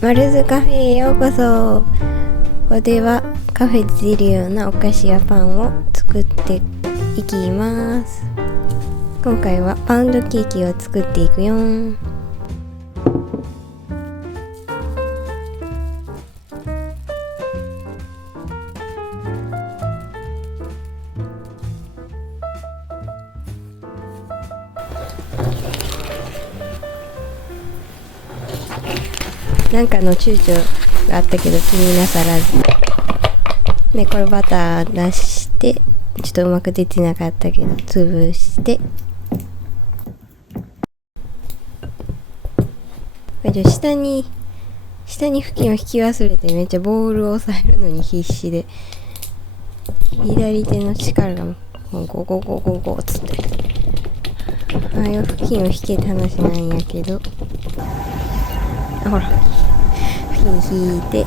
マルズカフェへようこそ。ここではカフェで出るようなお菓子やパンを作っていきます。今回はパウンドケーキを作っていくよ。なんかの躊躇があったけど気になさらずで、これバター出してちょっとうまく出てなかったけど潰してこれ下に布巾を引き忘れてめっちゃボールを押さえるのに必死で左手の力がもうゴゴゴゴゴっつってああいう布巾を引けって話なんやけど、ほら布巾引いて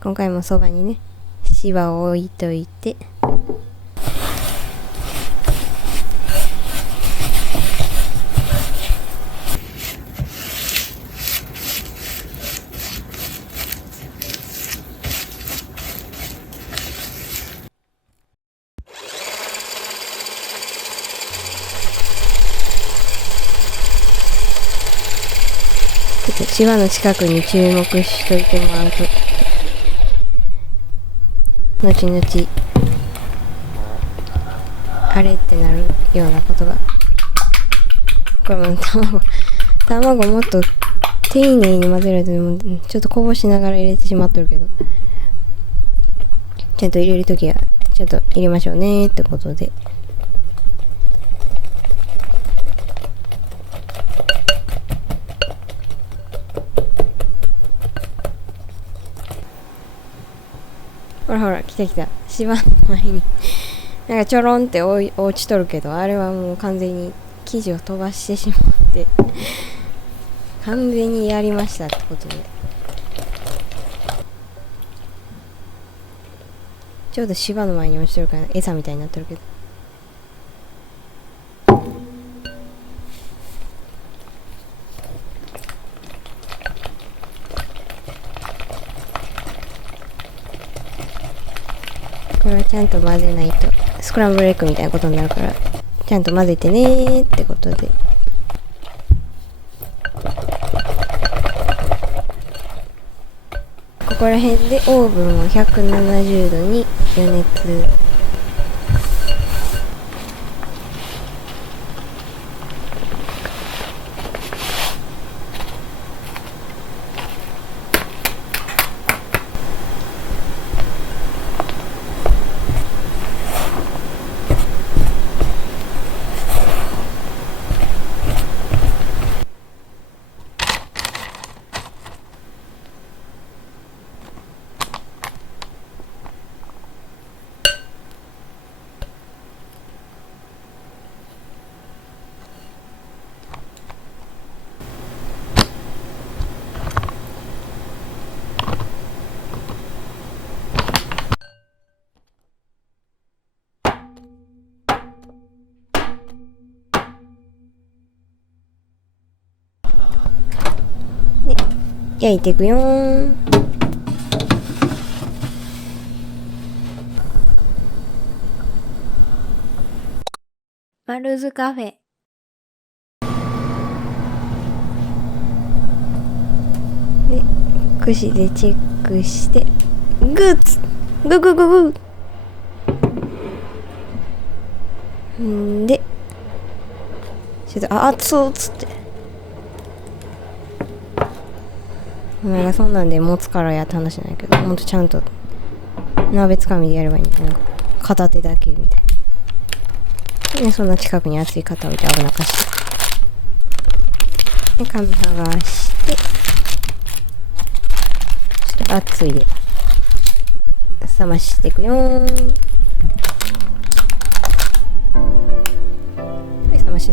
今回もそばにね芝を置いといて芝の近くに注目しといてもらうと後々あれってなるようなことが、これも卵もっと丁寧に混ぜるともちょっとこぼしながら入れてしまっとるけど、ちゃんと入れるときはちゃんと入れましょうねってことで。ほらほら来た来た、芝の前になんかちょろんって落ちとるけど、あれはもう完全に生地を飛ばしてしまって完全にやりましたってことで、ちょうど芝の前に落ちとるから餌みたいになってるけど、これはちゃんと混ぜないとスクランブルエッグみたいなことになるからちゃんと混ぜてねーってことで、ここら辺でオーブンを170度に予熱。焼いていくよー。マルズカフェで串でチェックしてグッツググググんでちょっと熱そうっつってお前がそんなんで持つからやって話じゃないけど、ほんとちゃんと鍋つかみでやればいいんだよ。なんか片手だけみたいな、ね、そんな近くに熱い方置いて危なっかしいで紙剥がしてちょっと熱いで冷ましていくよー。はい、冷まして